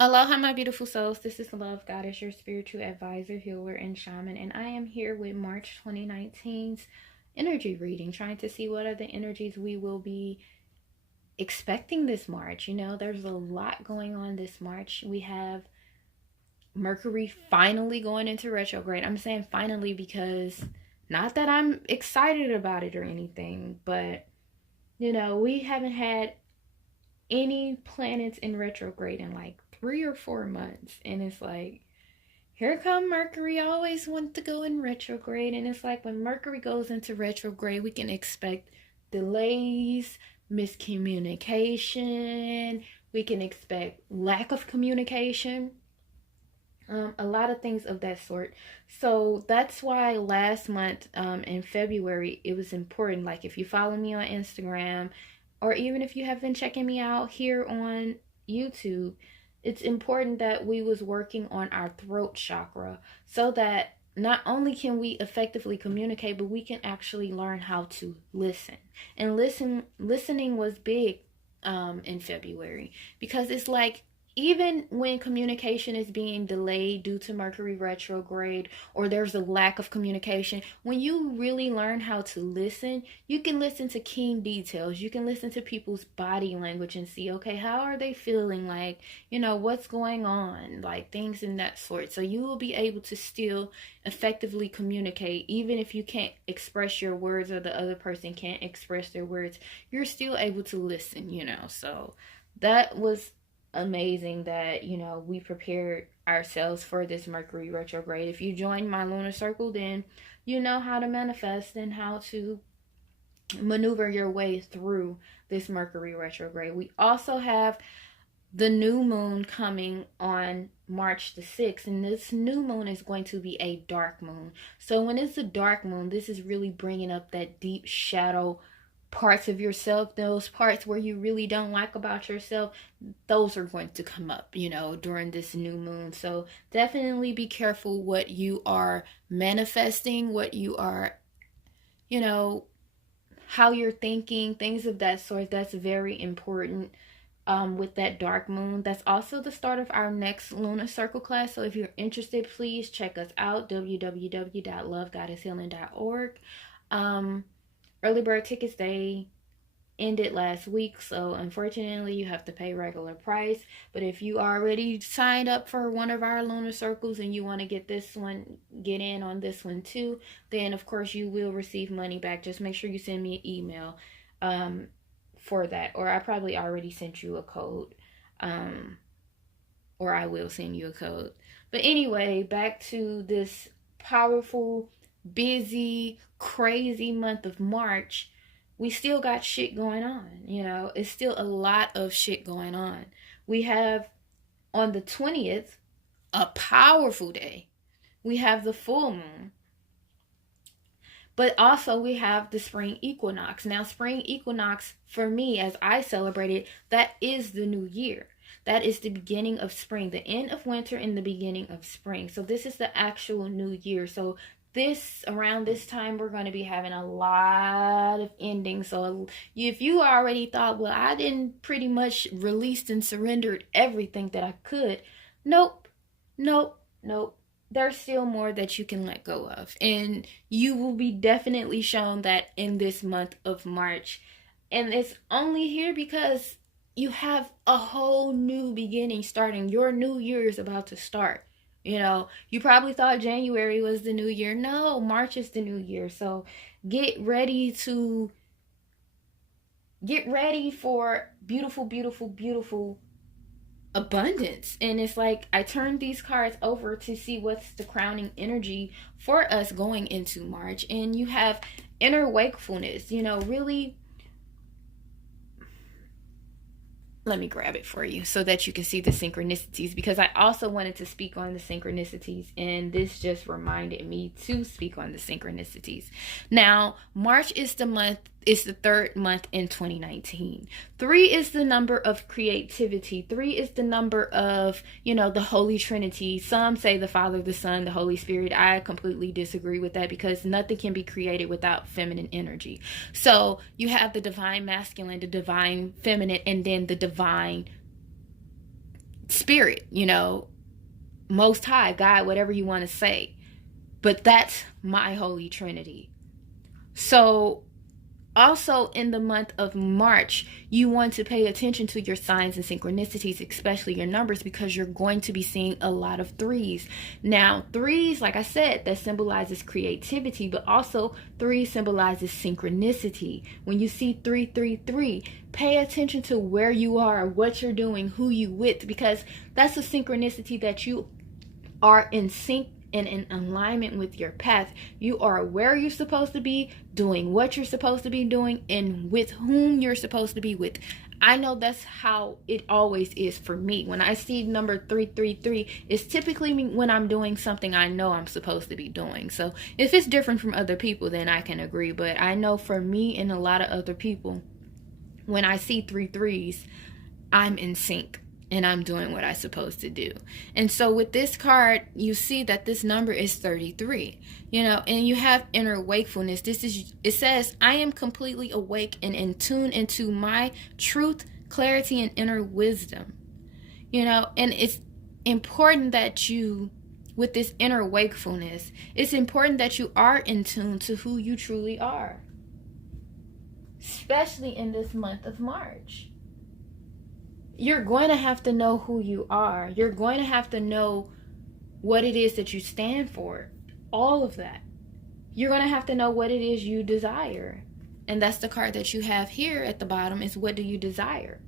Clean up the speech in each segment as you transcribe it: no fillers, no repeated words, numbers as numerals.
Aloha, my beautiful souls. This is Love Goddess, your spiritual advisor, healer, and shaman, and I am here with March 2019's energy reading, trying to see what are the energies we will be expecting this March. There's a lot going on this March. We have Mercury finally going into retrograde. I'm saying finally because not that I'm excited about it or anything, but we haven't had any planets in retrograde in like 3 or 4 months, and it's like here come Mercury. I always want to go in retrograde, and it's like when Mercury goes into retrograde we can expect delays, miscommunication, we can expect lack of communication, a lot of things of that sort. So that's why last month, in February, it was important. Like if you follow me on Instagram, or even if you have been checking me out here on YouTube, it's important that we was working on our throat chakra so that not only can we effectively communicate, but we can actually learn how to listen. And listening was big in February, because it's like even when communication is being delayed due to Mercury retrograde, or there's a lack of communication, when you really learn how to listen, you can listen to keen details. You can listen to people's body language and see, okay, how are they feeling? Like, what's going on? Like things in that sort. So you will be able to still effectively communicate, even if you can't express your words or the other person can't express their words. You're still able to listen. So that was amazing that we prepared ourselves for this Mercury retrograde. If you join my lunar circle, then you know how to manifest and how to maneuver your way through this Mercury retrograde. We also have the new moon coming on March the 6th, and this new moon is going to be a dark moon. So when it's a dark moon, this is really bringing up that deep shadow parts of yourself, those parts where you really don't like about yourself. Those are going to come up during this new moon. So definitely be careful what you are manifesting, what you are, you know how you're thinking, things of that sort. That's very important. With that dark moon, that's also the start of our next lunar circle class. So if you're interested, please check us out, www.lovegoddesshealing.org. um Early bird tickets, they ended last week, so unfortunately you have to pay regular price. But if you already signed up for one of our lunar circles and you want to get in on this one too, then of course you will receive money back. Just make sure you send me an email for that, or I probably already sent you a code, um, or I will send you a code. But anyway, back to this powerful, busy, crazy month of March. We still got shit going on. It's still a lot of shit going on. We have on the 20th a powerful day. We have the full moon. But also we have the spring equinox. Now, spring equinox, for me, as I celebrate it, that is the new year. That is the beginning of spring, the end of winter and the beginning of spring. So this is the actual new year. So around this time, we're going to be having a lot of endings. So if you already thought, well, I didn't pretty much released and surrendered everything that I could, nope, nope, nope. There's still more that you can let go of, and you will be definitely shown that in this month of March. And it's only here because you have a whole new beginning starting. Your new year is about to start. You probably thought January was the new year. No, March is the new year. So get ready for beautiful, beautiful, beautiful abundance. And it's like I turned these cards over to see what's the crowning energy for us going into March. And you have inner wakefulness, really. Let me grab it for you so that you can see the synchronicities, because I also wanted to speak on the synchronicities, and this just reminded me to speak on the synchronicities. Now, March is the third month in 2019. 3 is the number of creativity. 3 is the number of, the Holy Trinity. Some say the Father, the Son, the Holy Spirit. I completely disagree with that, because nothing can be created without feminine energy. So you have the divine masculine, the divine feminine, and then the divine spirit, most high, God, whatever you want to say. But that's my Holy Trinity. So also in the month of March, you want to pay attention to your signs and synchronicities, especially your numbers, because you're going to be seeing a lot of threes. Now, threes, like I said, that symbolizes creativity, but also three symbolizes synchronicity. When you see 333, pay attention to where you are, what you're doing, who you with, because that's a synchronicity that you are in sync and in alignment with your path. You are where you're supposed to be, doing what you're supposed to be doing, and with whom you're supposed to be with. I know that's how it always is for me. When I see number 333, it's typically when I'm doing something I know I'm supposed to be doing. So if it's different from other people, then I can agree. But I know for me and a lot of other people, when I see 3-3s, I'm in sync and I'm doing what I'm supposed to do. And so with this card, you see that this number is 33, and you have inner wakefulness. It says, I am completely awake and in tune into my truth, clarity, and inner wisdom. And it's important that you, with this inner wakefulness, it's important that you are in tune to who you truly are, especially in this month of March. You're going to have to know who you are. You're going to have to know what it is that you stand for. All of that. You're going to have to know what it is you desire. And that's the card that you have here at the bottom, is what do you desire?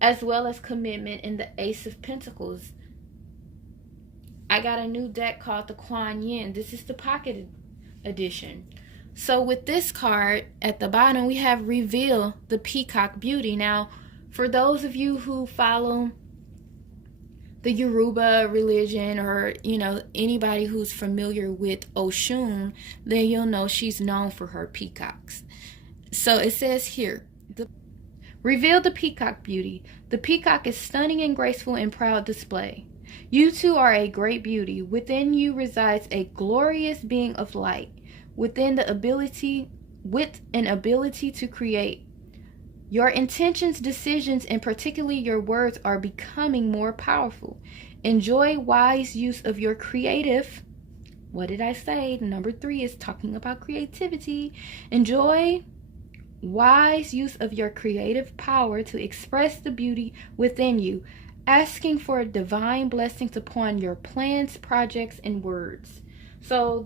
As well as commitment in the Ace of Pentacles. I got a new deck called the Kuan Yin. This is the pocket edition. So with this card at the bottom, we have Reveal the Peacock Beauty. Now, for those of you who follow the Yoruba religion, or, anybody who's familiar with Oshun, then you'll know she's known for her peacocks. So it says here, Reveal the Peacock Beauty. The peacock is stunning and graceful in proud display. You too are a great beauty. Within you resides a glorious being of light, with an ability to create. Your intentions, decisions, and particularly your words are becoming more powerful. Enjoy wise use of your creative. What did I say? Number 3 is talking about creativity. Enjoy wise use of your creative power to express the beauty within you, asking for divine blessings upon your plans, projects, and words. So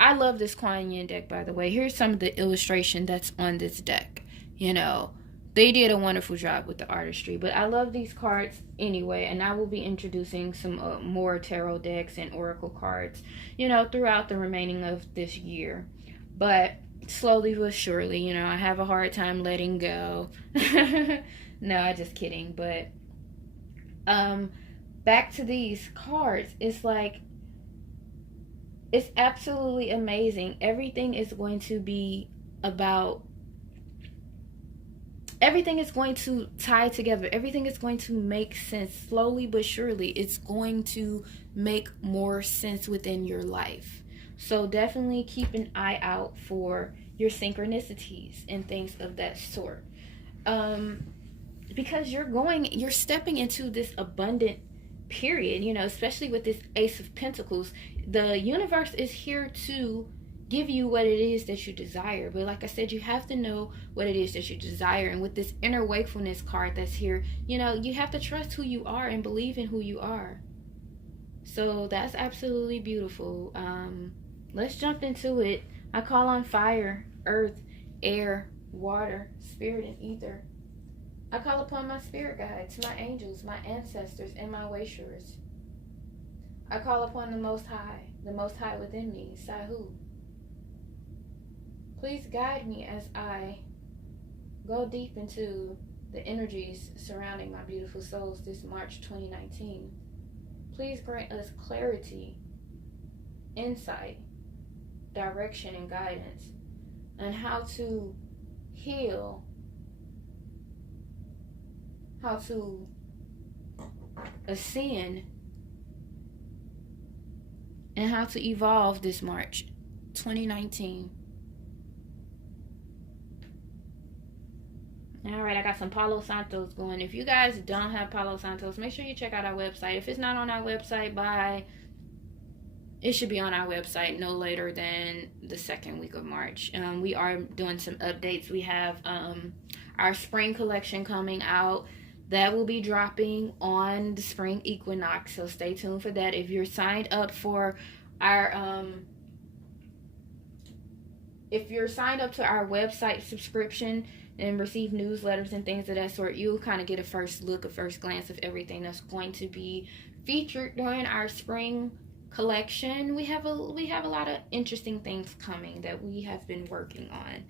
I love this Kuan Yin deck, by the way. Here's some of the illustration that's on this deck. They did a wonderful job with the artistry, but I love these cards anyway, and I will be introducing some more tarot decks and oracle cards, throughout the remaining of this year. But slowly but surely, I have a hard time letting go. No, I'm just kidding. But back to these cards, it's like, it's absolutely amazing. Everything is going to tie together. Everything is going to make sense. Slowly but surely, it's going to make more sense within your life. So definitely keep an eye out for your synchronicities and things of that sort. Because you're stepping into this abundant period, especially with this Ace of Pentacles. The universe is here to give you what it is that you desire. But like I said, you have to know what it is that you desire. And with this inner wakefulness card that's here, you have to trust who you are and believe in who you are. So that's absolutely beautiful. Let's jump into it. I call on fire, earth, air, water, spirit, and ether. I call upon my spirit guides, my angels, my ancestors, and my wayfarers. I call upon the Most High within me, Sahu. Please guide me as I go deep into the energies surrounding my beautiful souls this March 2019. Please grant us clarity, insight, direction, and guidance on how to heal, how to ascend, and how to evolve this March 2019. All right, I got some Palo Santos going. If you guys don't have Palo Santos, make sure you check out our website. If it's not on our website it should be on our website no later than the second week of March. We are doing some updates. We have our spring collection coming out. That will be dropping on the spring equinox, so stay tuned for that. If you're signed up for our if you're signed up to our website subscription and receive newsletters and things of that sort, you'll kind of get a first look, a first glance of everything that's going to be featured during our spring collection. We have a lot of interesting things coming that we have been working on.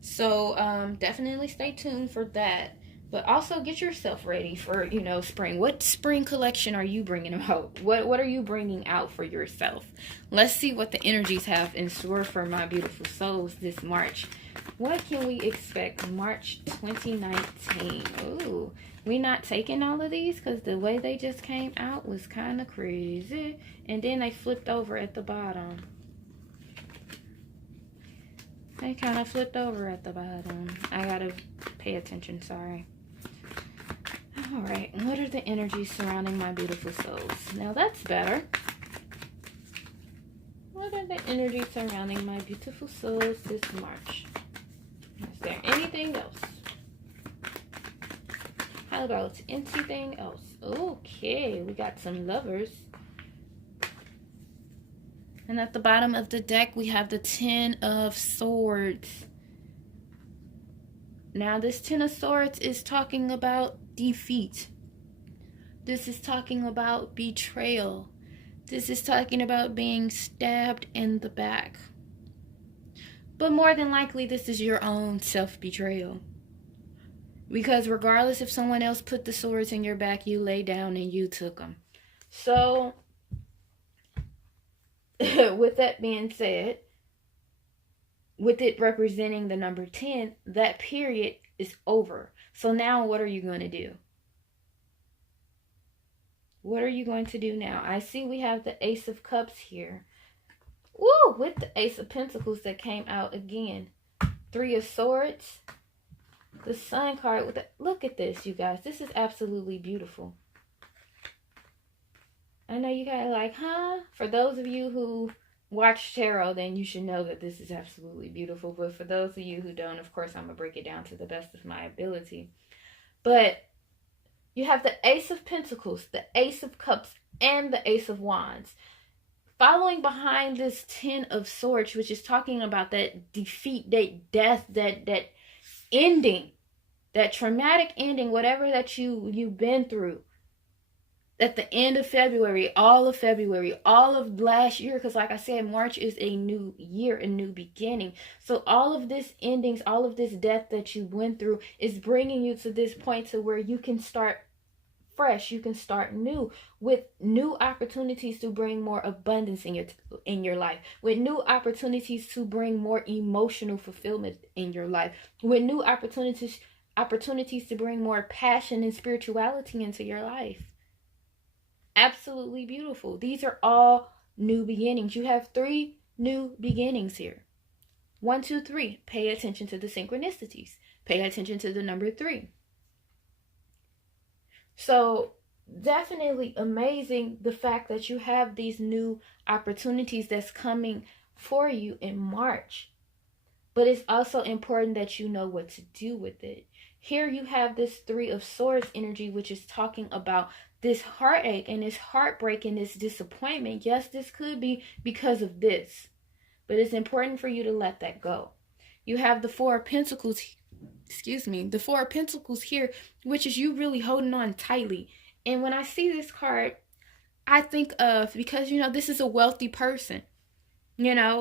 So definitely stay tuned for that. But also get yourself ready for, spring. What spring collection are you bringing out? What are you bringing out for yourself? Let's see what the energies have in store for my beautiful souls this March. What can we expect March 2019? Ooh, we not taking all of these because the way they just came out was kind of crazy. And then they flipped over at the bottom. They kind of flipped over at the bottom. I gotta pay attention, sorry. Alright, what are the energies surrounding my beautiful souls? Now that's better. What are the energies surrounding my beautiful souls this March? Is there anything else? How about anything else? Okay, we got some lovers. And at the bottom of the deck, we have the Ten of Swords. Now, this Ten of Swords is talking about defeat. This is talking about betrayal. This is talking about being stabbed in the back. But more than likely, this is your own self-betrayal. Because regardless if someone else put the swords in your back, you lay down and you took them. So, with that being said, with it representing the number 10, that period is over. So now what are you going to do? What are you going to do now? I see we have the Ace of Cups here. Woo! With the Ace of Pentacles that came out again. Three of Swords. The Sun card with the... Look at this, you guys. This is absolutely beautiful. I know you guys are like, huh? For those of you who watch tarot, then you should know that this is absolutely beautiful. But for those of you who don't, of course, I'm going to break it down to the best of my ability. But you have the Ace of Pentacles, the Ace of Cups, and the Ace of Wands. Following behind this Ten of Swords, which is talking about that defeat, that death, that ending, that traumatic ending, whatever that you've been through. At the end of February, all of last year, because like I said, March is a new year, a new beginning. So all of this endings, all of this death that you went through is bringing you to this point to where you can start fresh, you can start new, with new opportunities to bring more abundance in your life, with new opportunities to bring more emotional fulfillment in your life, with new opportunities to bring more passion and spirituality into your life. Absolutely beautiful. These are all new beginnings. You have 3 new beginnings here. 1, 2, 3. Pay attention to the synchronicities. Pay attention to the number 3. So definitely amazing the fact that you have these new opportunities that's coming for you in March. But it's also important that you know what to do with it. Here you have this 3 of Swords energy, which is talking about this heartache and this heartbreak and this disappointment. Yes, this could be because of this, but it's important for you to let that go. You have the Four of Pentacles, the Four of Pentacles here, which is you really holding on tightly. And when I see this card, I think of, because, this is a wealthy person.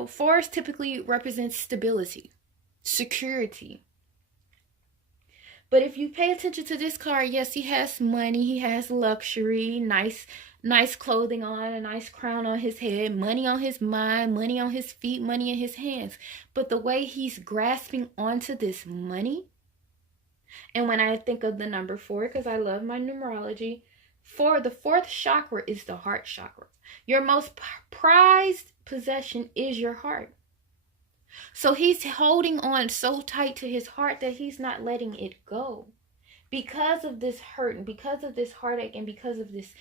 Fours typically represents stability, security. But if you pay attention to this card, yes, he has money, he has luxury, nice clothing on, a nice crown on his head, money on his mind, money on his feet, money in his hands. But the way he's grasping onto this money, and when I think of the number 4, because I love my numerology, the 4th chakra is the heart chakra. Your most prized possession is your heart. So he's holding on so tight to his heart that he's not letting it go. Because of this hurt and because of this heartache and because of this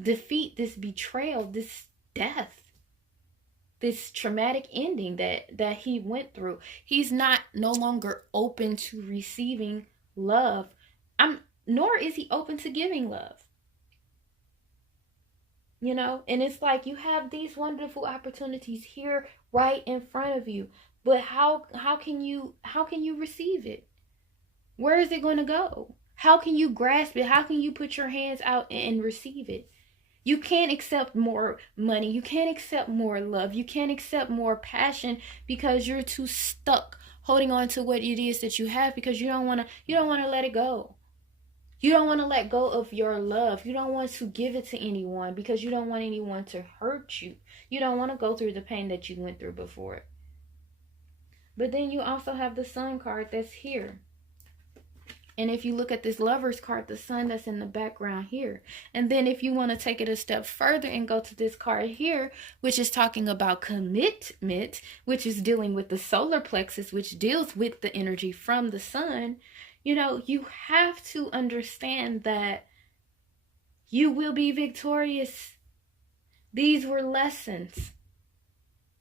defeat, this betrayal, this death, this traumatic ending that he went through, he's not no longer open to receiving love. Nor is he open to giving love. You know, and it's like you have these wonderful opportunities here right in front of you, but how can you receive it? Where is it going to go? How can you grasp it? How can you put your hands out and receive it? You can't accept more money. You can't accept more love. You can't accept more passion because you're too stuck holding on to what it is that you have, because you don't want to let it go. You don't want to let go of your love. You don't want to give it to anyone because you don't want anyone to hurt you. You don't want to go through the pain that you went through before. But then you also have the Sun card that's here. And if you look at this Lover's card, the Sun that's in the background here. And then if you want to take it a step further and go to this card here, which is talking about commitment, which is dealing with the solar plexus, which deals with the energy from the Sun. You know, you have to understand that you will be victorious. These were lessons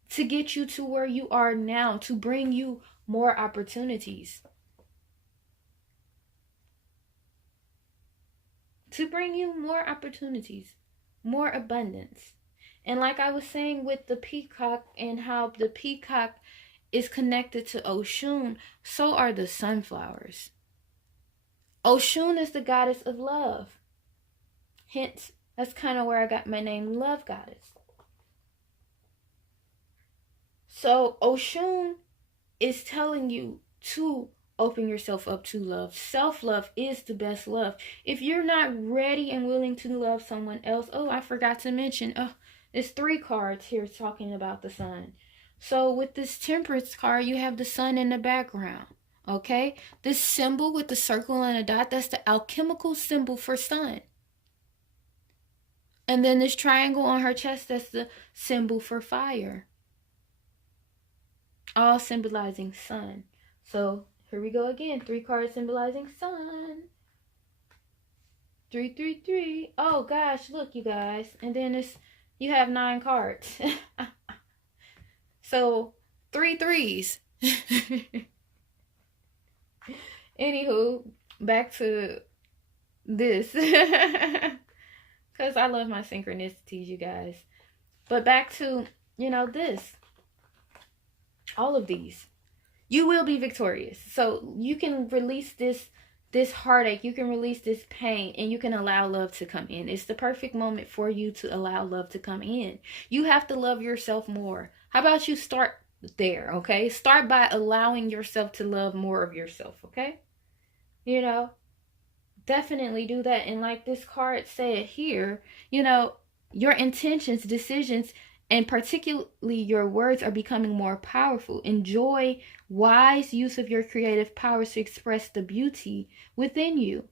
to get you to where you are now, to bring you more opportunities. To bring you more opportunities, more abundance. And like I was saying with the peacock and how the peacock is connected to Oshun, so are the sunflowers. Oshun is the goddess of love. Hence, that's kind of where I got my name, Love Goddess. So Oshun is telling you to open yourself up to love. Self-love is the best love. If you're not ready and willing to love someone else, I forgot to mention, it's 3 cards here talking about the Sun. So with this Temperance card, you have the Sun in the background. Okay, this symbol with the circle and a dot, that's the alchemical symbol for Sun. And then this triangle on her chest, that's the symbol for fire. All symbolizing Sun. So here we go again. 3 cards symbolizing Sun. 3, 3, 3. Oh gosh, look you guys. And then you have 9 cards. So 3 threes. Anywho, back to this. Because I love my synchronicities, you guys. But back to, this. All of these. You will be victorious. So you can release this heartache. You can release this pain. And you can allow love to come in. It's the perfect moment for you to allow love to come in. You have to love yourself more. How about you start there, okay? Start by allowing yourself to love more of yourself, okay? Definitely do that. And like this card said here, your intentions, decisions, and particularly your words are becoming more powerful. Enjoy wise use of your creative powers to express the beauty within you.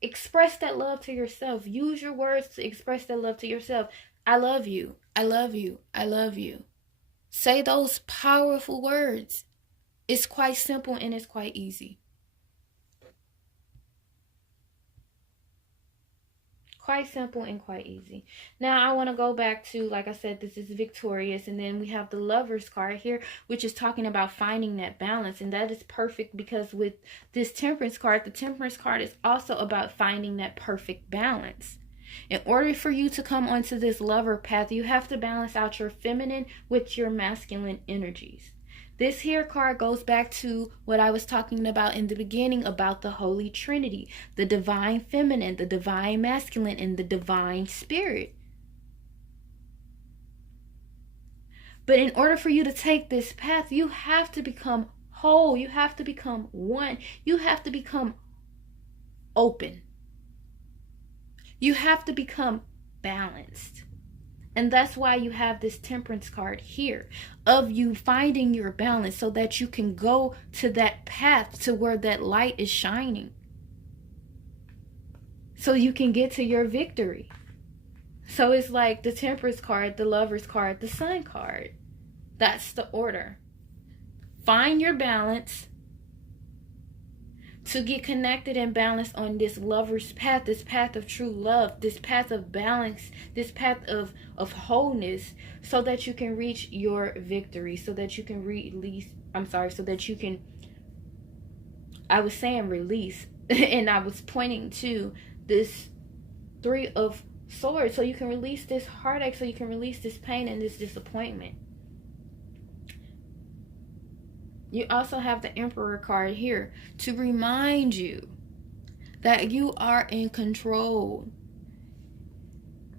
Express that love to yourself. Use your words to express that love to yourself. I love you. I love you. I love you. Say those powerful words. It's quite simple and it's quite easy. Quite simple and quite easy. Now I want to go back to, like I said, this is victorious. And then we have the Lover's card here, which is talking about finding that balance. And that is perfect because with this Temperance card, the Temperance card is also about finding that perfect balance. In order for you to come onto this lover path, you have to balance out your feminine with your masculine energies. This here card goes back to what I was talking about in the beginning about the Holy Trinity, the divine feminine, the divine masculine, and the divine spirit. But in order for you to take this path, you have to become whole. You have to become one. You have to become open. You have to become balanced. And that's why you have this Temperance card here of you finding your balance so that you can go to that path to where that light is shining. So you can get to your victory. So it's like the Temperance card, the Lover's card, the Sun card. That's the order. Find your balance to get connected and balanced on this lover's path, this path of true love, this path of balance, this path of wholeness, so that you can reach your victory, so that you can so that you can, I was saying release, and I was pointing to this Three of Swords, so you can release this heartache, so you can release this pain and this disappointment. You also have the Emperor card here to remind you that you are in control.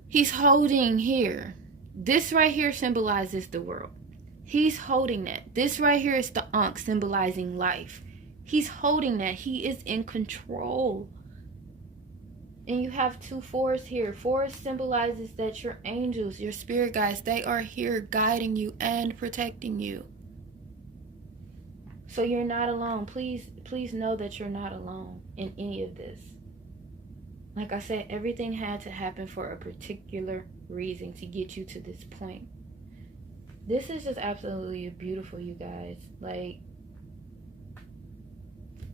He's holding here. This right here symbolizes the world. He's holding that. This right here is the Ankh, symbolizing life. He's holding that. He is in control. And you have 2 fours here. 4 symbolizes that your angels, your spirit guides, they are here guiding you and protecting you. So you're not alone. Please know that you're not alone in any of this. Like I said, everything had to happen for a particular reason to get you to this point. This is just absolutely beautiful, you guys. Like,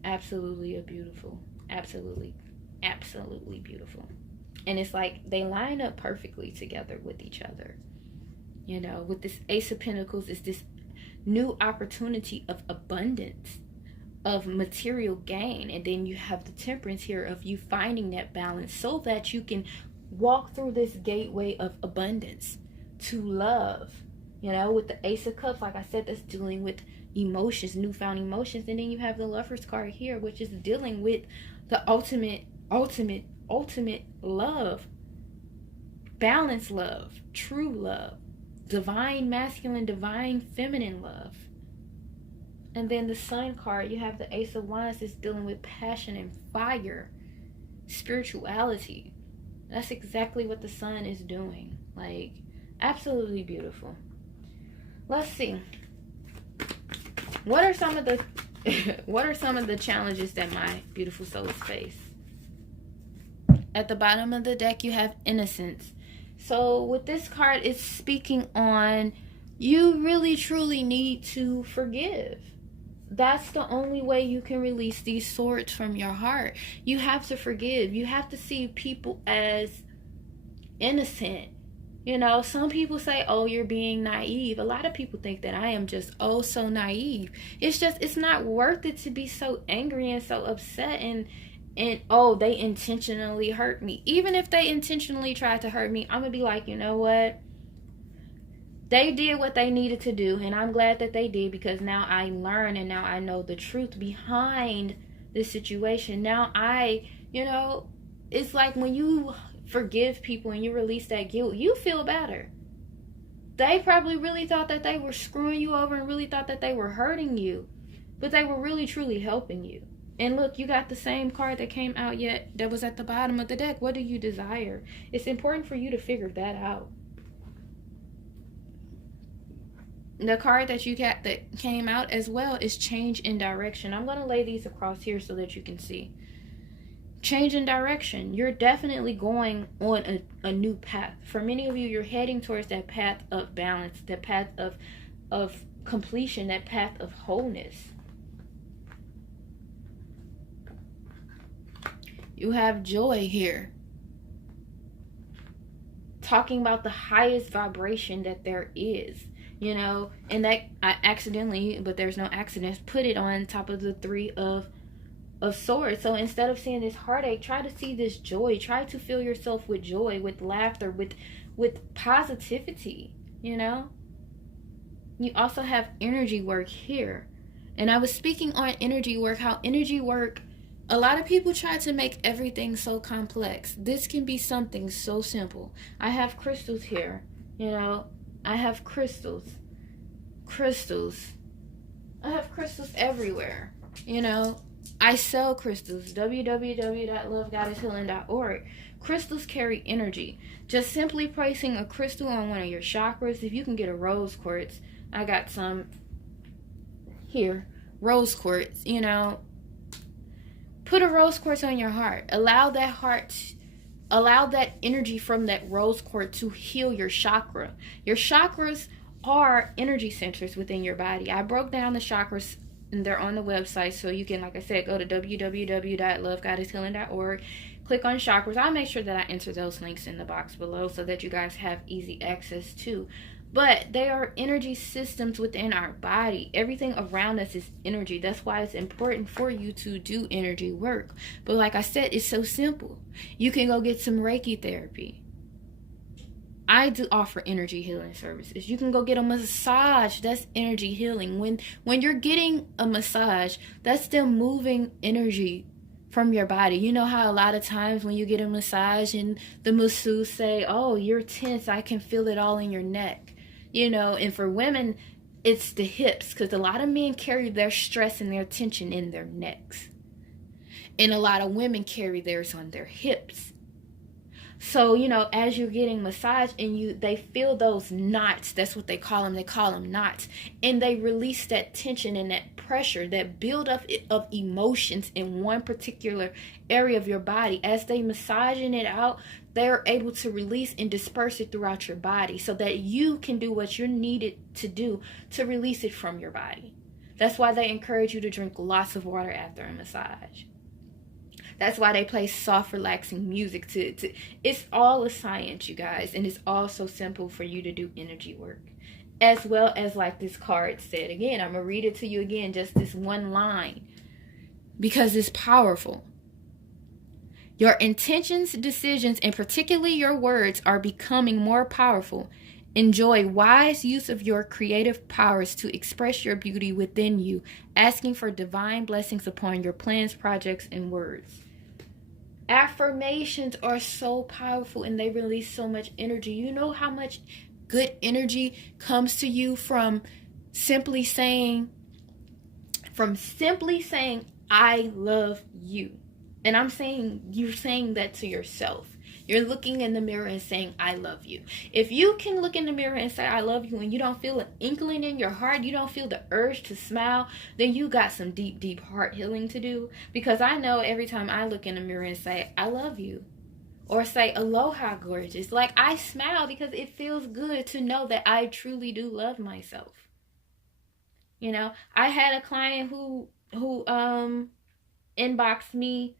absolutely beautiful. Absolutely beautiful. And it's like they line up perfectly together with each other. You know, with this Ace of Pentacles, is this new opportunity of abundance, of material gain. And then you have the Temperance here of you finding that balance so that you can walk through this gateway of abundance to love. You know, with the Ace of Cups, like I said, that's dealing with emotions, newfound emotions. And then you have the Lover's card here, which is dealing with the ultimate love, balanced love, true love, divine masculine, divine feminine love. And then the Sun card, you have the Ace of Wands, is dealing with passion and fire, spirituality. That's exactly what the Sun is doing. Like, absolutely beautiful. Let's see. What are some of the challenges that my beautiful souls face? At the bottom of the deck, you have Innocence. So with this card, it's speaking on you really truly need to forgive. That's the only way you can release these swords from your heart. You have to forgive. You have to see people as innocent. You know, some people say, oh, you're being naive. A lot of people think that I am just, oh, so naive. It's not worth it to be so angry and so upset and oh, they intentionally hurt me. Even if they intentionally tried to hurt me, I'm going to be like, you know what? They did what they needed to do, and I'm glad that they did, because now I learn and now I know the truth behind this situation. Now it's like when you forgive people and you release that guilt, you feel better. They probably really thought that they were screwing you over and really thought that they were hurting you, but they were really truly helping you. And look, you got the same card that came out that was at the bottom of the deck. What do you desire? It's important for you to figure that out. The card that you got that came out as well is change in direction. I'm going to lay these across here so that you can see. Change in direction. You're definitely going on a new path. For many of you, you're heading towards that path of balance, that path of completion, that path of wholeness. You have joy here. Talking about the highest vibration that there is. You know, and that I accidentally, but there's no accidents, put it on top of the Three of Swords. So instead of seeing this heartache, try to see this joy. Try to fill yourself with joy, with laughter, with positivity, you know. You also have energy work here. And I was speaking on energy work, how energy work, a lot of people try to make everything so complex. This can be something so simple. I have crystals here, you know. I have crystals. I have crystals everywhere, you know. I sell crystals. www.lovegoddesshealing.org. Crystals carry energy. Just simply placing a crystal on one of your chakras. If you can get a rose quartz, I got some here. Rose quartz, you know. Put a rose quartz on your heart. Allow that heart Allow that energy from that rose quartz to heal your chakra. Your chakras are energy centers within your body. I broke down the chakras and they're on the website, so you can, like I said, go to www.lovegoddesshealing.org, click on chakras. I'll make sure that I enter those links in the box below so that you guys have easy access to. But they are energy systems within our body. Everything around us is energy. That's why it's important for you to do energy work. But like I said, it's so simple. You can go get some Reiki therapy. I do offer energy healing services. You can go get a massage. That's energy healing. When you're getting a massage, that's them moving energy from your body. You know how a lot of times when you get a massage and the masseuse say, "Oh, you're tense. I can feel it all in your neck." You know, and for women, it's the hips, because a lot of men carry their stress and their tension in their necks. And a lot of women carry theirs on their hips. So, you know, as you're getting massage and they feel those knots, that's what they call them knots. And they release that tension and that pressure, that buildup of emotions in one particular area of your body. As they massaging it out, they're able to release and disperse it throughout your body so that you can do what you're needed to do to release it from your body. That's why they encourage you to drink lots of water after a massage. That's why they play soft, relaxing music. It's all a science, you guys. And it's all so simple for you to do energy work. As well as, like this card said. Again, I'm going to read it to you again. Just this one line. Because it's powerful. Your intentions, decisions, and particularly your words are becoming more powerful. Enjoy wise use of your creative powers to express your beauty within you, asking for divine blessings upon your plans, projects, and words. Affirmations are so powerful and they release so much energy. You know how much good energy comes to you from simply saying, I love you. And I'm saying, you're saying that to yourself. You're looking in the mirror and saying, I love you. If you can look in the mirror and say, I love you, and you don't feel an inkling in your heart, you don't feel the urge to smile, then you got some deep, deep heart healing to do. Because I know every time I look in the mirror and say, I love you, or say, aloha, gorgeous, like I smile because it feels good to know that I truly do love myself. You know, I had a client who inboxed me.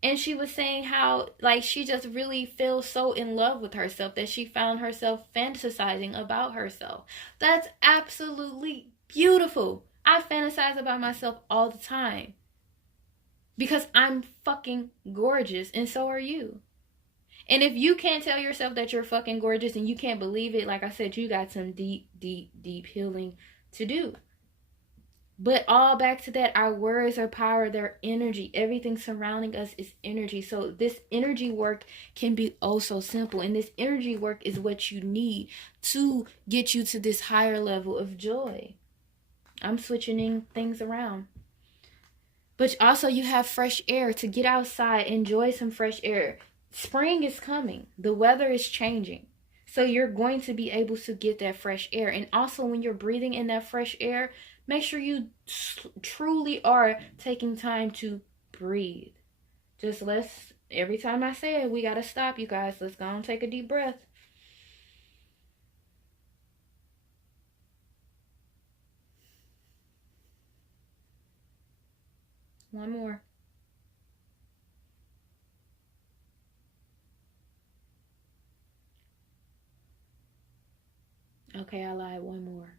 And she was saying how, like, she just really feels so in love with herself that she found herself fantasizing about herself. That's absolutely beautiful. I fantasize about myself all the time. Because I'm fucking gorgeous, and so are you. And if you can't tell yourself that you're fucking gorgeous and you can't believe it, like I said, you got some deep, deep, deep healing to do. But all back to that, our words are power, they're energy. Everything surrounding us is energy. So this energy work can be oh so simple. And this energy work is what you need to get you to this higher level of joy. I'm switching things around. But also you have fresh air to get outside, enjoy some fresh air. Spring is coming. The weather is changing. So you're going to be able to get that fresh air. And also when you're breathing in that fresh air, make sure you truly are taking time to breathe. Just every time I say it, we got to stop, you guys. Let's go and take a deep breath. One more. Okay, I lied. One more.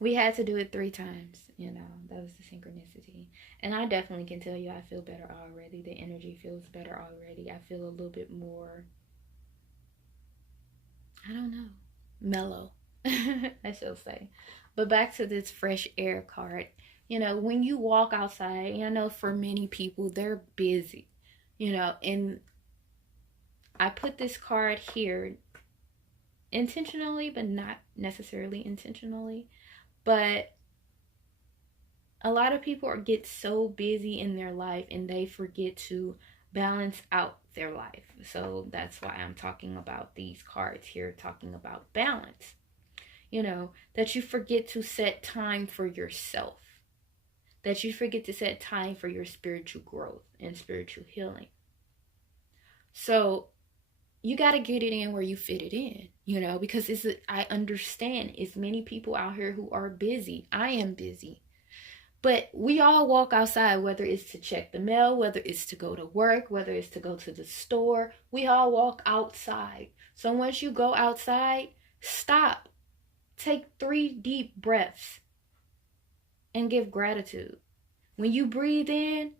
We had to do it 3 times, you know. That was the synchronicity. And I definitely can tell you I feel better already. The energy feels better already. I feel a little bit more, I don't know, mellow, I shall say. But back to this fresh air card. You know, when you walk outside, I know for many people, they're busy, you know, and I put this card here intentionally, but not necessarily intentionally. But a lot of people get so busy in their life and they forget to balance out their life. So that's why I'm talking about these cards here, talking about balance. That you forget to set time for yourself, that you forget to set time for your spiritual growth and spiritual healing. So you got to get it in where you fit it in, because I understand it's many people out here who are busy. I am busy. But we all walk outside, whether it's to check the mail, whether it's to go to work, whether it's to go to the store. We all walk outside. So once you go outside, stop. Take 3 deep breaths and give gratitude. When you breathe in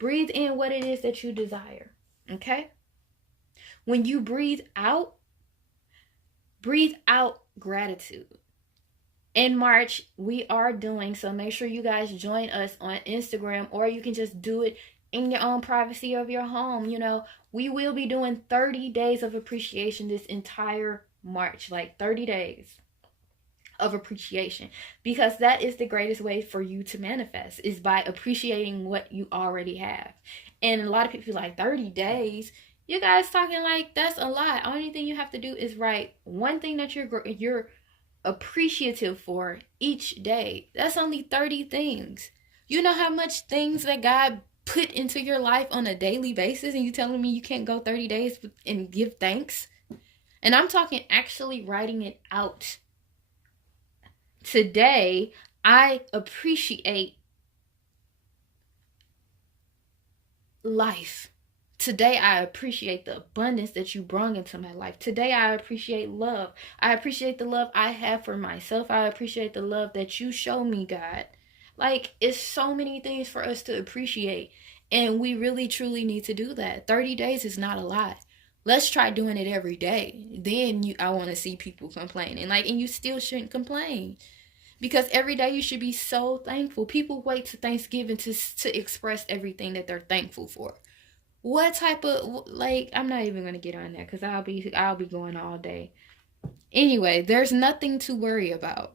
what it is that you desire. Okay? When you breathe out gratitude. In March, we are doing, so make sure you guys join us on Instagram, or you can just do it in your own privacy of your home. We will be doing 30 days of appreciation this entire March, like 30 days of appreciation, because that is the greatest way for you to manifest, is by appreciating what you already have. And a lot of people like 30 days. You guys talking like that's a lot. Only thing you have to do is write one thing that you're appreciative for each day. That's only 30 things. You know how much things that God put into your life on a daily basis, and you telling me you can't go 30 days and give thanks? And I'm talking actually writing it out. Today, I appreciate life. Today, I appreciate the abundance that you brought into my life. Today, I appreciate love. I appreciate the love I have for myself. I appreciate the love that you show me, God. Like, it's so many things for us to appreciate. And we really, truly need to do that. 30 days is not a lot. Let's try doing it every day. Then I want to see people complaining. And you still shouldn't complain. Because every day you should be so thankful. People wait to Thanksgiving to express everything that they're thankful for. What type of, I'm not even going to get on that because I'll be going all day. Anyway, there's nothing to worry about.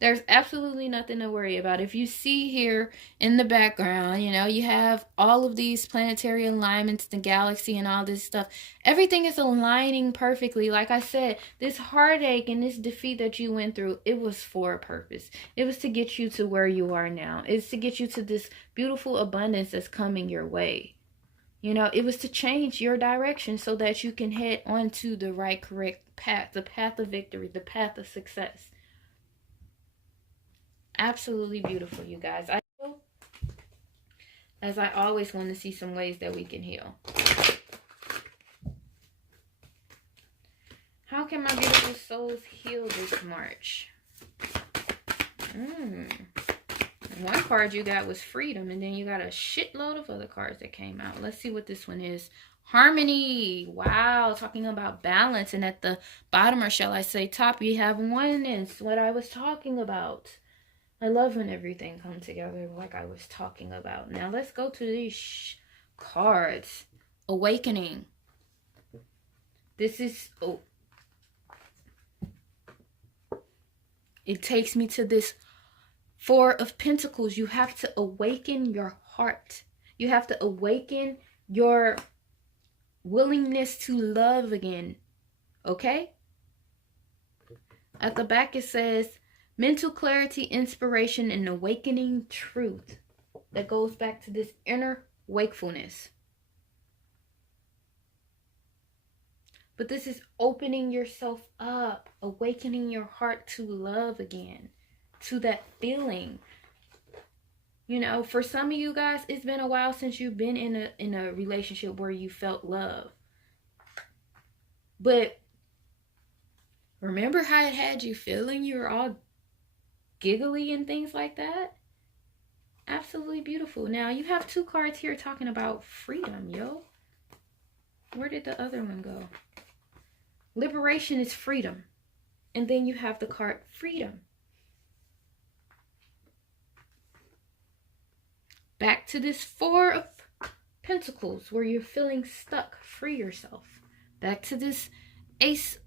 There's absolutely nothing to worry about. If you see here in the background, you have all of these planetary alignments, the galaxy and all this stuff. Everything is aligning perfectly. Like I said, this heartache and this defeat that you went through, it was for a purpose. It was to get you to where you are now. It's to get you to this beautiful abundance that's coming your way. It was to change your direction so that you can head onto the right, correct path, the path of victory, the path of success. Absolutely beautiful, you guys. As I always want to see some ways that we can heal. How can my beautiful souls heal this March? One card you got was freedom, and then you got a shitload of other cards that came out. Let's see what this one is. Harmony. Wow, talking about balance. And at the bottom, or shall I say top, you have oneness, what I was talking about. I love when everything comes together like I was talking about. Now let's go to these cards. Awakening. This is... It takes me to this 4 of Pentacles. You have to awaken your heart. You have to awaken your willingness to love again. Okay? At the back it says mental clarity, inspiration, and awakening truth. That goes back to this inner wakefulness. But this is opening yourself up, awakening your heart to love again, to that feeling. For some of you guys, it's been a while since you've been in a relationship where you felt love. But remember how it had you feeling? You were all giggly and things like that. Absolutely beautiful. Now you have 2 cards here talking about freedom, yo. Where did the other one go? Liberation is freedom. And then you have the card freedom. Back to this 4 of Pentacles where you're feeling stuck. Free yourself. Back to this ace.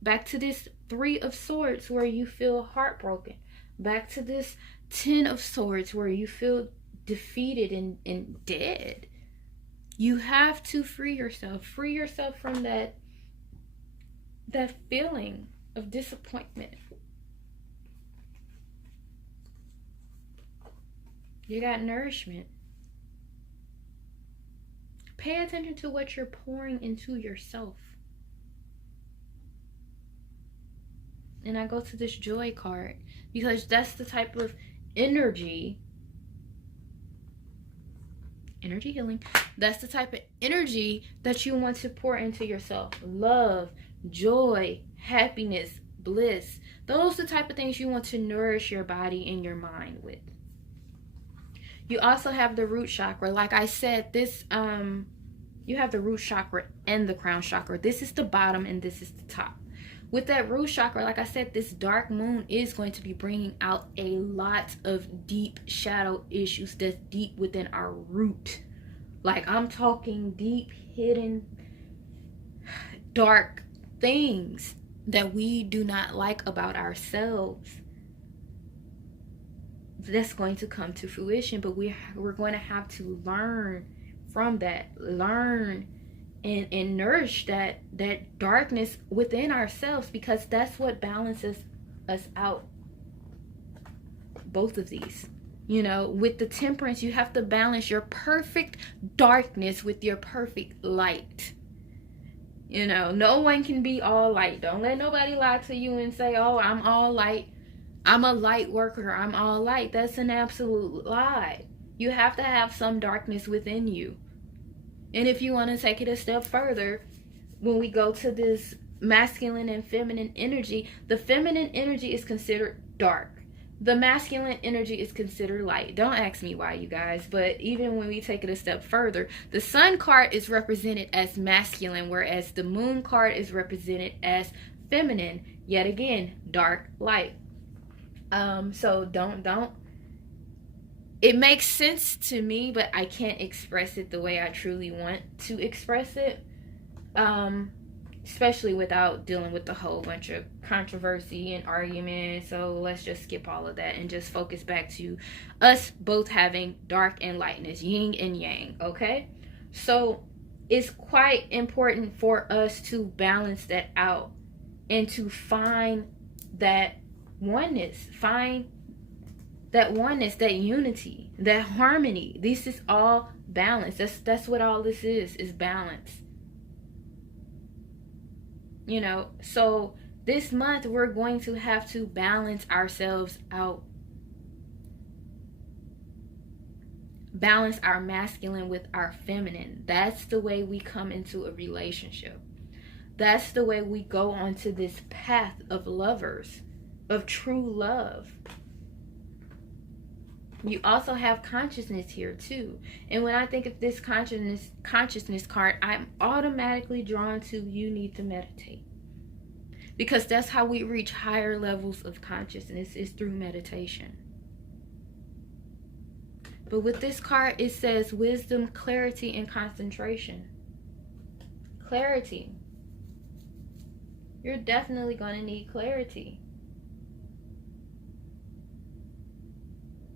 Back to this 3 of Swords where you feel heartbroken. Back to this 10 of Swords where you feel defeated and dead. You have to free yourself. Free yourself from that feeling of disappointment. You got nourishment. Pay attention to what you're pouring into yourself. And I go to this joy card because that's the type of energy healing. That's the type of energy that you want to pour into yourself. Love, joy, happiness, bliss. Those are the type of things you want to nourish your body and your mind with. You also have the root chakra. Like I said, this you have the root chakra and the crown chakra. This is the bottom and this is the top. With that root chakra, like I said, this dark moon is going to be bringing out a lot of deep shadow issues that's deep within our root. Like, I'm talking deep, hidden, dark things that we do not like about ourselves. That's going to come to fruition, but we're going to have to learn from that. Learn and nourish that darkness within ourselves, because that's what balances us out. Both of these, you know, with the temperance, you have to balance your perfect darkness with your perfect light. You know, no one can be all light. Don't let nobody lie to you and say, oh, I'm all light, I'm a light worker, I'm all light. That's an absolute lie. You have to have some darkness within you. And if you want to take it a step further, when we go to this masculine and feminine energy, the feminine energy is considered dark. The masculine energy is considered light. Don't ask me why, you guys, but even when we take it a step further, the sun card is represented as masculine, whereas the moon card is represented as feminine. Yet again, dark, light. So don't. It makes sense to me, but I can't express it the way I truly want to express it. Especially without dealing with a whole bunch of controversy and argument. So let's just skip all of that and just focus back to us both having dark and lightness, yin and yang, okay? So it's quite important for us to balance that out and to find that oneness, find that oneness, that unity, that harmony. This is all balance. That's what all this is balance. You know, so this month we're going to have to balance ourselves out. Balance our masculine with our feminine. That's the way we come into a relationship. That's the way we go onto this path of lovers, of true love. You also have consciousness here too. And when I think of this consciousness card, I'm automatically drawn to you need to meditate. Because that's how we reach higher levels of consciousness, is through meditation. But with this card, it says wisdom, clarity, and concentration. Clarity. You're definitely going to need clarity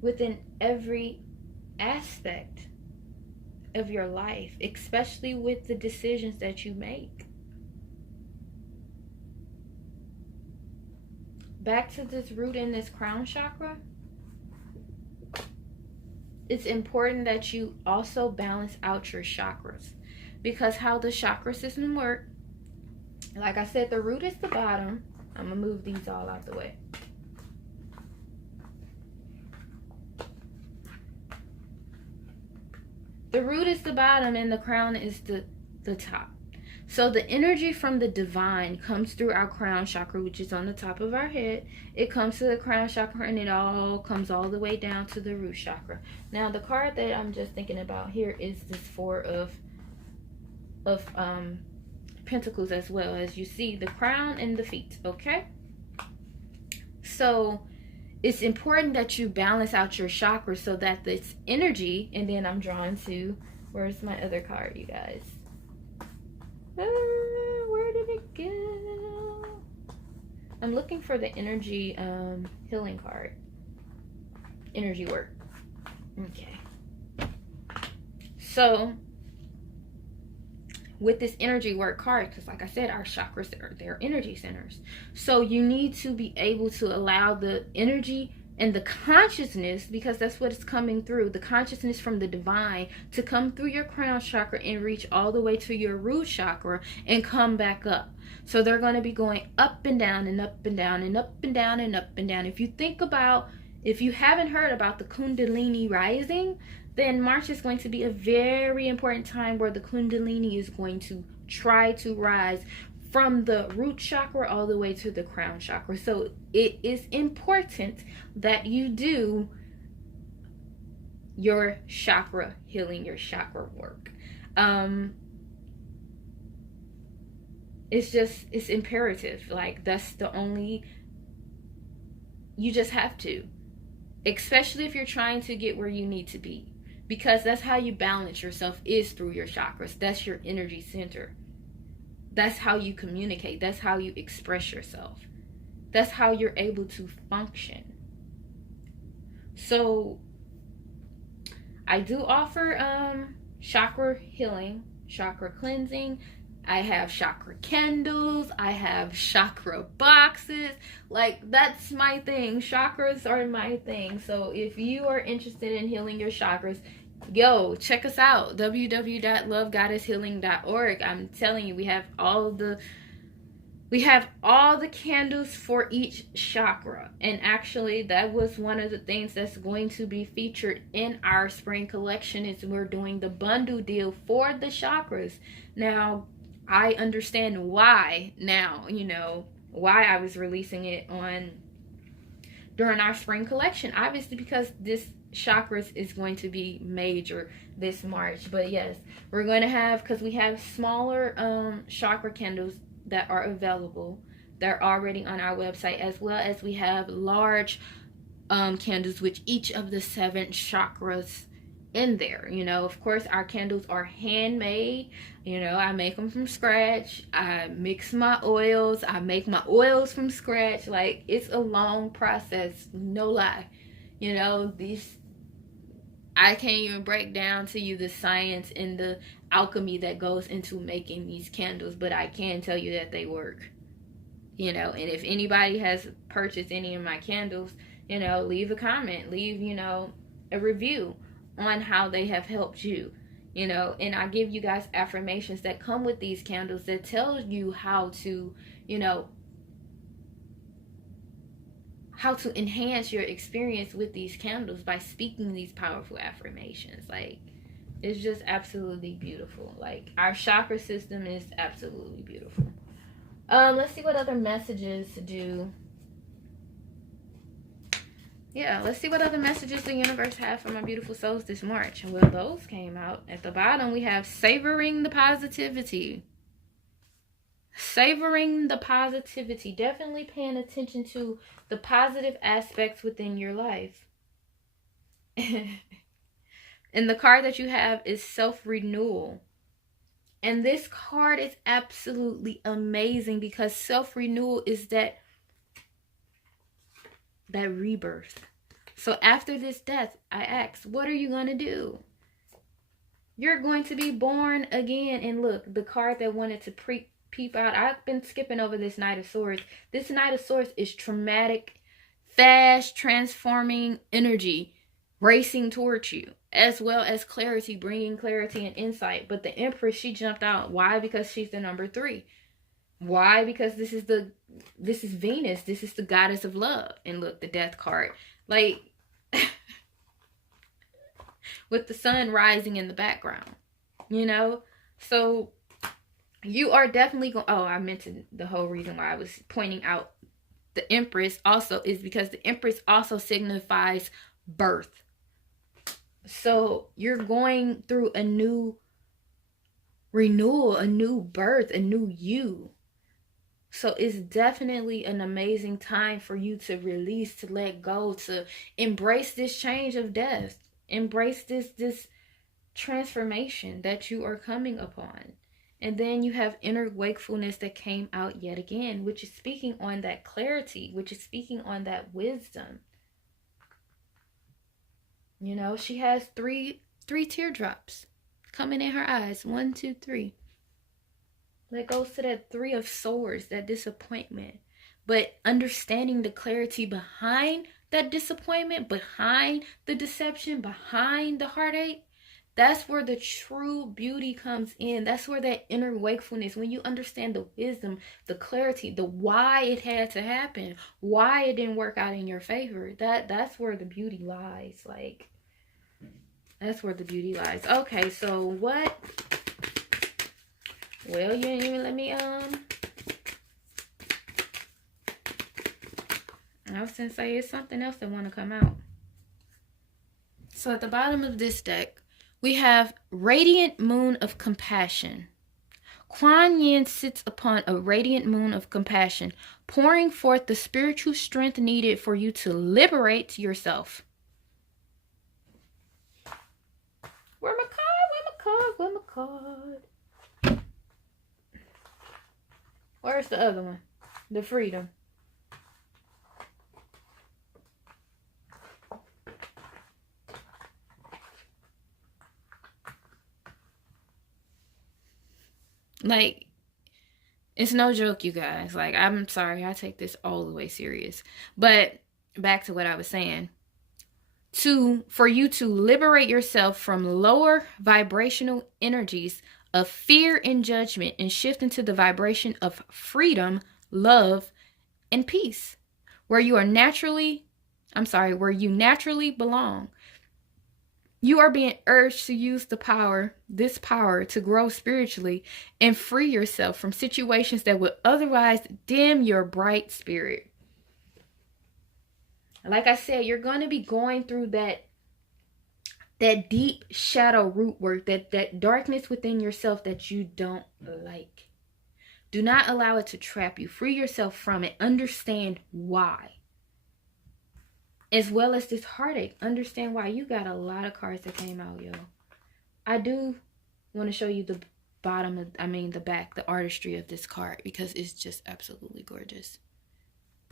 within every aspect of your life, especially with the decisions that you make. Back to this root in this crown chakra, it's important that you also balance out your chakras, because how the chakra system works, like I said, the root is the bottom. I'm gonna move these all out the way. The root is the bottom and the crown is the top. So the energy from the divine comes through our crown chakra, which is on the top of our head. It comes to the crown chakra and it all comes all the way down to the root chakra. Now the card that I'm just thinking about here is this Four of Pentacles, as well as you see the crown and the feet, okay? So it's important that you balance out your chakras so that this energy, and then I'm drawn to, where's my other card, you guys? Where did it go? I'm looking for the energy healing card. Energy work. Okay. So with this energy work card, because like I said, our chakras are their energy centers. So you need to be able to allow the energy and the consciousness, because that's what it's coming through, the consciousness from the divine, to come through your crown chakra and reach all the way to your root chakra and come back up. So they're going to be going up and down and up and down and up and down and up and down. If you haven't heard about the Kundalini rising, then March is going to be a very important time where the Kundalini is going to try to rise from the root chakra all the way to the crown chakra. So it is important that you do your chakra healing, your chakra work. It's imperative. Like, that's the only, you just have to, especially if you're trying to get where you need to be, because that's how you balance yourself, is through your chakras. That's your energy center. That's how you communicate. That's how you express yourself. That's how you're able to function. So I do offer chakra healing, chakra cleansing. I have chakra candles. I have chakra boxes. Like, that's my thing. Chakras are my thing. So if you are interested in healing your chakras, yo, check us out, www.lovegoddesshealing.org. I'm telling you, we have all the candles for each chakra. And actually, that was one of the things that's going to be featured in our spring collection, is we're doing the bundle deal for the chakras. Now, I understand why now, why I was releasing it during our spring collection. Obviously, because this chakras is going to be major this March. But yes, we're going to have, because we have smaller chakra candles that are available. They're already on our website, as well as we have large candles with each of the 7 chakras in there. Of course, our candles are handmade. I make them from scratch. I mix my oils. I make my oils from scratch. Like, it's a long process, no lie. I can't even break down to you the science and the alchemy that goes into making these candles, but I can tell you that they work. And if anybody has purchased any of my candles, leave a comment, leave, a review on how they have helped you, and I give you guys affirmations that come with these candles that tell you how to, how to enhance your experience with these candles by speaking these powerful affirmations. Like, it's just absolutely beautiful. Like, our chakra system is absolutely beautiful. Let's see what other messages do. Yeah, let's see what other messages the universe have for my beautiful souls this March. Well, those came out. At the bottom, we have savoring the positivity. Savoring the positivity. Definitely paying attention to the positive aspects within your life. And the card that you have is self-renewal. And this card is absolutely amazing, because self-renewal is that rebirth. So after this death, I ask, what are you going to do? You're going to be born again. And look, the card that wanted to peep out, I've been skipping over this Knight of Swords. This Knight of Swords is traumatic, fast, transforming energy racing towards you, as well as clarity, bringing clarity and insight. But the Empress, she jumped out. Why? Because she's the number 3. Why? Because this is Venus. This is the goddess of love. And look, the Death card, like, with the sun rising in the background, so you are definitely going. Oh, I mentioned the whole reason why I was pointing out the Empress also is because the Empress also signifies birth. So you're going through a new renewal, a new birth, a new you. So it's definitely an amazing time for you to release, to let go, to embrace this change of death. Embrace this transformation that you are coming upon. And then you have inner wakefulness that came out yet again, which is speaking on that clarity, which is speaking on that wisdom. She has three teardrops coming in her eyes. 1, 2, 3. That goes to that Three of Swords, that disappointment. But understanding the clarity behind that disappointment, behind the deception, behind the heartache, that's where the true beauty comes in. That's where that inner wakefulness, when you understand the wisdom, the clarity, the why it had to happen, why it didn't work out in your favor, that's where the beauty lies. Like, that's where the beauty lies. Okay, so what? Well, you didn't even let me, I was gonna say it's something else that want to come out. So at the bottom of this deck, we have Radiant Moon of Compassion. Kuan Yin sits upon a radiant moon of compassion, pouring forth the spiritual strength needed for you to liberate yourself. Where my card? Where my card? Where my card? Where's the other one? The freedom. Like, it's no joke, you guys. Like, I'm sorry, I take this all the way serious. But back to what I was saying. For you to liberate yourself from lower vibrational energies of fear and judgment and shift into the vibration of freedom, love, and peace, where you naturally belong. You are being urged to use this power to grow spiritually and free yourself from situations that would otherwise dim your bright spirit. Like I said, you're going to be going through that deep shadow root work, that darkness within yourself that you don't like. Do not allow it to trap you. Free yourself from it. Understand why. As well as this heartache. Understand why. You got a lot of cards that came out, yo. I do want to show you the back, the artistry of this card, because it's just absolutely gorgeous.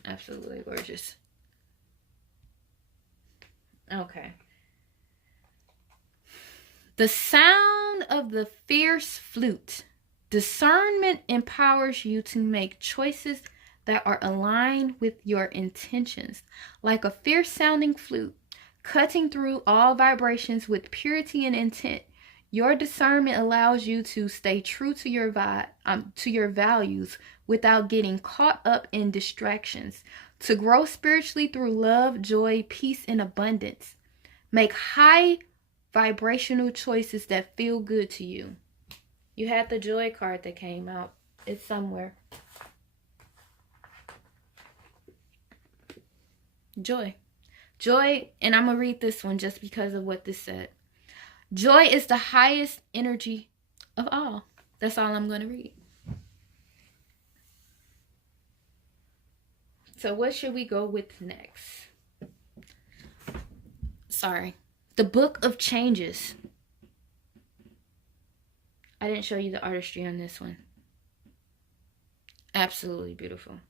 Absolutely gorgeous. Okay. The sound of the fierce flute. Discernment empowers you to make choices that are aligned with your intentions. Like a fierce sounding flute, cutting through all vibrations with purity and intent. Your discernment allows you to stay true to your values without getting caught up in distractions. To grow spiritually through love, joy, peace, and abundance. Make high vibrational choices that feel good to you. You had the joy card that came out. It's somewhere. Joy. Joy, and I'm going to read this one just because of what this said. Joy is the highest energy of all. That's all I'm going to read. So what should we go with next? Sorry. The Book of Changes. I didn't show you the artistry on this one. Absolutely beautiful.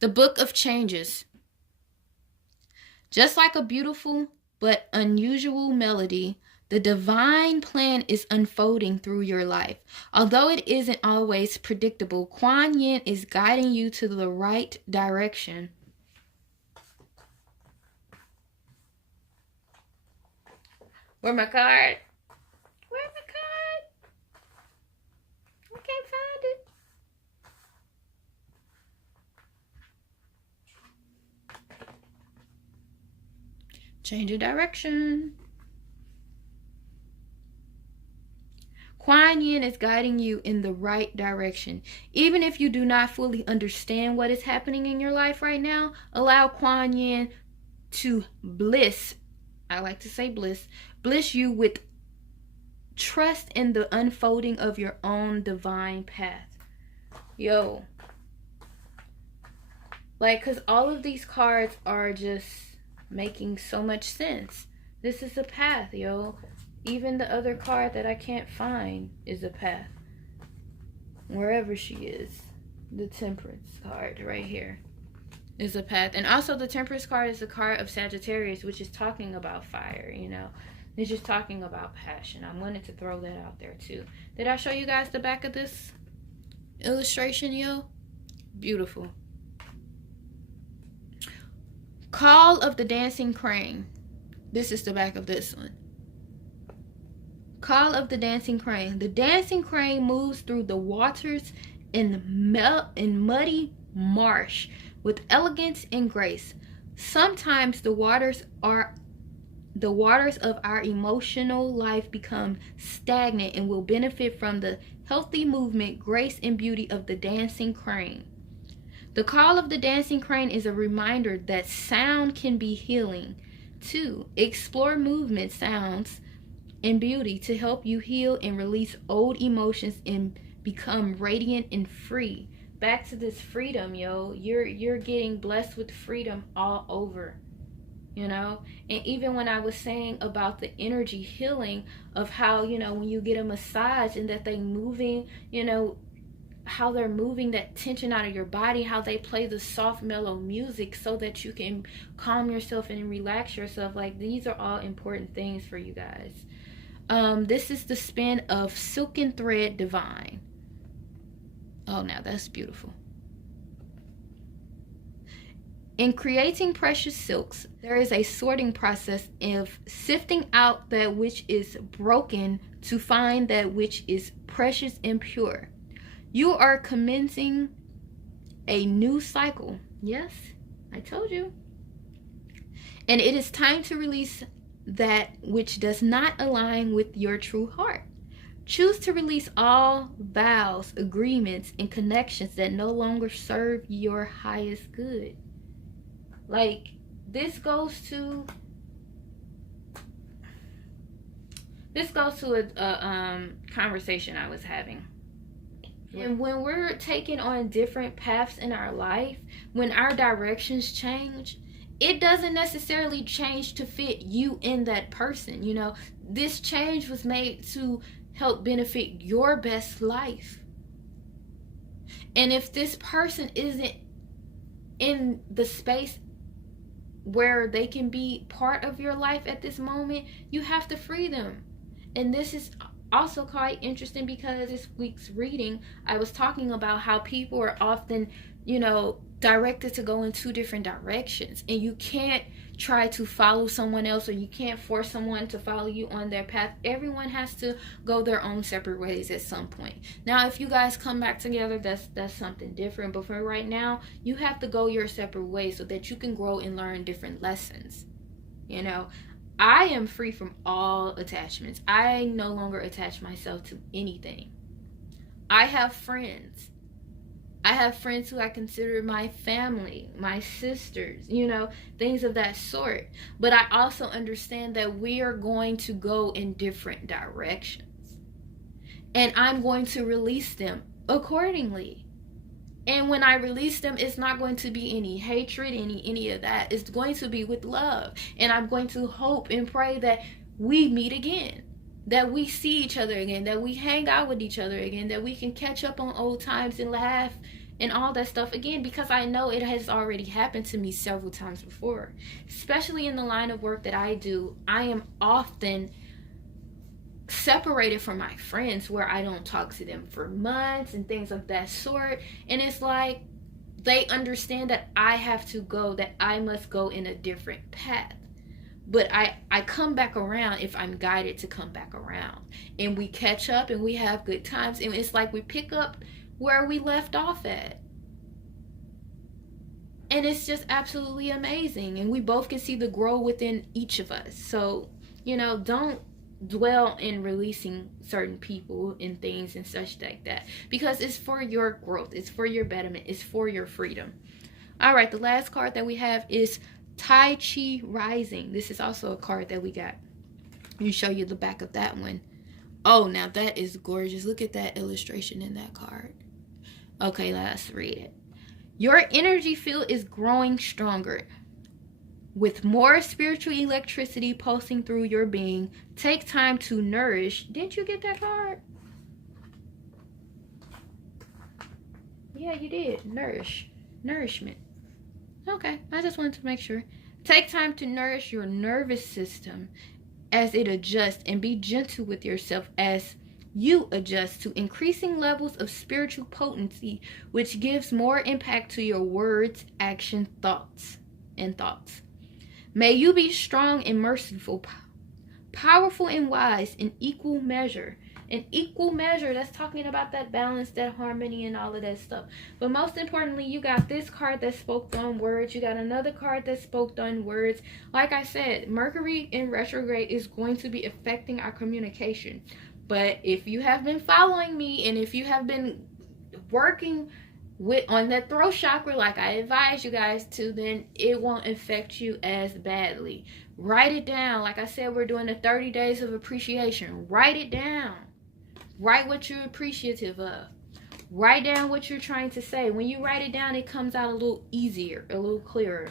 The Book of Changes. Just like a beautiful but unusual melody, the divine plan is unfolding through your life. Although it isn't always predictable, Kuan Yin is guiding you to the right direction. Where's my card? Where's my card? I can't find it. Change of direction. Kuan Yin is guiding you in the right direction. Even if you do not fully understand what is happening in your life right now, allow Kuan Yin to bliss you with trust in the unfolding of your own divine path. Yo. Like, because all of these cards are just making so much sense. This is a path, yo. Even the other card that I can't find is a path. Wherever she is. The Temperance card right here is a path. And also the Temperance card is the card of Sagittarius, which is talking about fire, you know. It's just talking about passion. I wanted to throw that out there too. Did I show you guys the back of this? illustration, yo. Beautiful. Call of the Dancing Crane. This is the back of this one. Call of the Dancing Crane. The dancing crane moves through the waters in muddy marsh with elegance and grace. Sometimes the waters of our emotional life become stagnant and will benefit from the healthy movement, grace, and beauty of the dancing crane. The call of the dancing crane is a reminder that sound can be healing. 2. Explore movement, sounds, and beauty to help you heal and release old emotions and become radiant and free. Back to this freedom, yo. You're getting blessed with freedom all over. You know, and even when I was saying about the energy healing of how, you know, when you get a massage and that they moving, you know, how they're moving that tension out of your body, how they play the soft mellow music so that you can calm yourself and relax yourself. Like, these are all important things for you guys. This is the spin of Silken Thread Divine. Oh, now that's beautiful. In creating precious silks, there is a sorting process of sifting out that which is broken to find that which is precious and pure. You are commencing a new cycle. Yes, I told you. And it is time to release that which does not align with your true heart. Choose to release all vows, agreements, and connections that no longer serve your highest good. Like, this goes to a conversation I was having. And when we're taking on different paths in our life, when our directions change, it doesn't necessarily change to fit you in that person. You know, this change was made to help benefit your best life. And if this person isn't in the space where they can be part of your life at this moment, you have to free them. And this is also quite interesting because this week's reading, I was talking about how people are often, you know, directed to go in two different directions, and you can't try to follow someone else, or you can't force someone to follow you on their path. Everyone has to go their own separate ways at some point. Now, if you guys come back together, that's something different, but for right now, you have to go your separate ways so that you can grow and learn different lessons. You know, I am free from all attachments. I no longer attach myself to anything. I have friends. I have friends who I consider my family, my sisters, you know, things of that sort. But I also understand that we are going to go in different directions. And I'm going to release them accordingly. And when I release them, it's not going to be any hatred, any of that. It's going to be with love. And I'm going to hope and pray that we meet again, that we see each other again, that we hang out with each other again, that we can catch up on old times and laugh and all that stuff again, because I know it has already happened to me several times before. Especially in the line of work that I do, I am often separated from my friends where I don't talk to them for months and things of that sort. And it's like they understand that I have to go, that I must go in a different path. But I come back around if I'm guided to come back around. And we catch up and we have good times. And it's like we pick up where we left off at. And it's just absolutely amazing. And we both can see the growth within each of us. So, you know, don't dwell in releasing certain people and things and such like that. Because it's for your growth. It's for your betterment. It's for your freedom. All right, the last card that we have is Tai Chi Rising. This is also a card that we got. Let me show you the back of that one. Oh, now that is gorgeous. Look at that illustration in that card. Okay, let's read it. Your energy field is growing stronger. With more spiritual electricity pulsing through your being, take time to nourish. Didn't you get that card? Yeah, you did. Nourishment. Okay, I just wanted to make sure. Take time to nourish your nervous system as it adjusts, and be gentle with yourself as you adjust to increasing levels of spiritual potency, which gives more impact to your words, action, thoughts, and thoughts. May you be strong and merciful, powerful and wise in equal measure. In equal measure, that's talking about that balance, that harmony, and all of that stuff. But most importantly, you got this card that spoke on words. You got another card that spoke on words. Like I said, Mercury in retrograde is going to be affecting our communication. But if you have been following me, and if you have been working with on that throat chakra like I advise you guys to, then it won't affect you as badly. Write it down. Like I said, we're doing the 30 days of appreciation. Write it down. Write what you're appreciative of. Write down what you're trying to say. When you write it down, it comes out a little easier, a little clearer,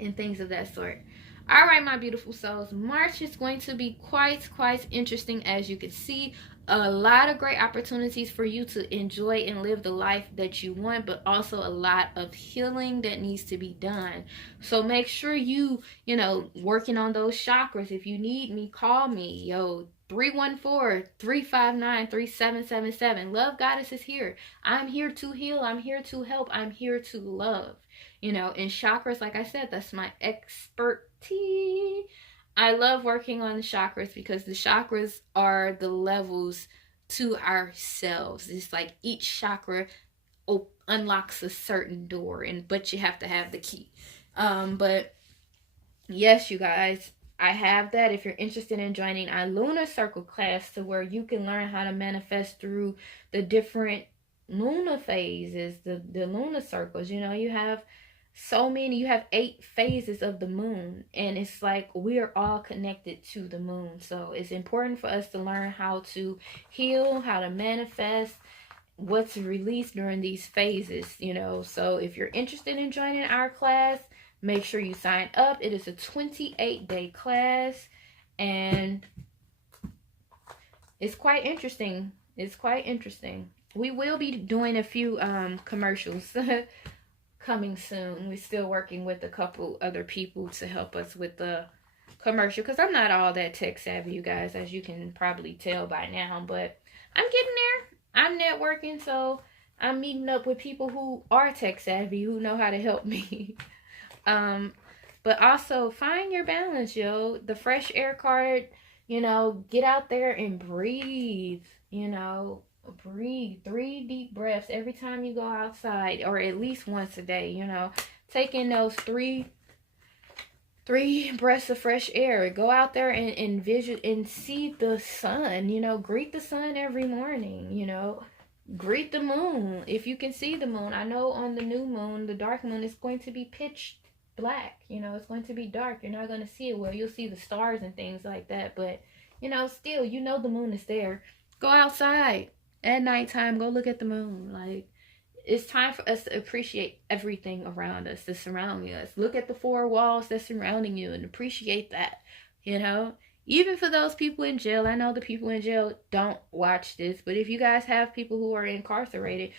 and things of that sort. All right, my beautiful souls, March is going to be quite interesting. As you can see, a lot of great opportunities for you to enjoy and live the life that you want, but also a lot of healing that needs to be done. So make sure you working on those chakras. If you need me, call me. 314-359-3777. Love Goddess is here. I'm here to heal. I'm here to help. I'm here to love. In chakras, like I said, that's my expertise. I love working on the chakras because the chakras are the levels to ourselves. It's like each chakra unlocks a certain door, but you have to have the key. But yes, you guys, I have that. If you're interested in joining our lunar circle class, to where you can learn how to manifest through the different lunar phases, the lunar circles. You have so many. You have 8 phases of the moon, and it's like we are all connected to the moon. So it's important for us to learn how to heal, how to manifest what's released during these phases. So if you're interested in joining our class, make sure you sign up. It is a 28-day class, and it's quite interesting. We will be doing a few commercials coming soon. We're still working with a couple other people to help us with the commercial, because I'm not all that tech savvy, you guys, as you can probably tell by now, but I'm getting there. I'm networking, so I'm meeting up with people who are tech savvy, who know how to help me. But also find your balance, the fresh air card. Get out there and breathe. Breathe 3 deep breaths every time you go outside, or at least once a day. Take in those three breaths of fresh air. Go out there and vision and see the sun. Greet the sun every morning. Greet the moon if you can see the moon. I know on the new moon, the dark moon, is going to be pitch black. It's going to be dark. You're not going to see it well. You'll see the stars and things like that, but still, the moon is there. Go outside at nighttime. Go look at the moon. Like, it's time for us to appreciate everything around us, that's surrounding us. Look at the 4 walls that's surrounding you and appreciate that. Even for those people in jail, I know the people in jail don't watch this, but if you guys have people who are incarcerated,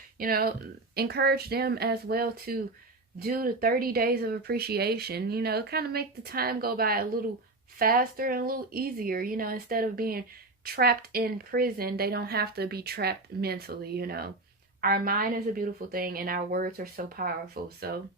encourage them as well to do the 30 days of appreciation. Kind of make the time go by a little faster and a little easier. Instead of being trapped in prison, they don't have to be trapped mentally. Our mind is a beautiful thing, and our words are so powerful. So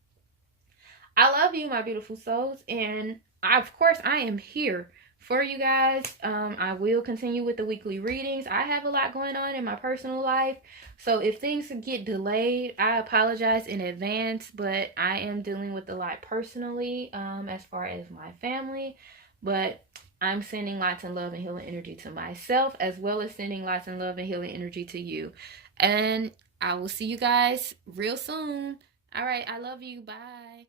I love you, my beautiful souls, and of course I am here for you guys. I will continue with the weekly readings. I have a lot going on in my personal life, so if things get delayed, I apologize in advance, but I am dealing with a lot personally, as far as my family. But I'm sending lots of love and healing energy to myself, as well as sending lots of love and healing energy to you. And I will see you guys real soon. All right, I love you. Bye.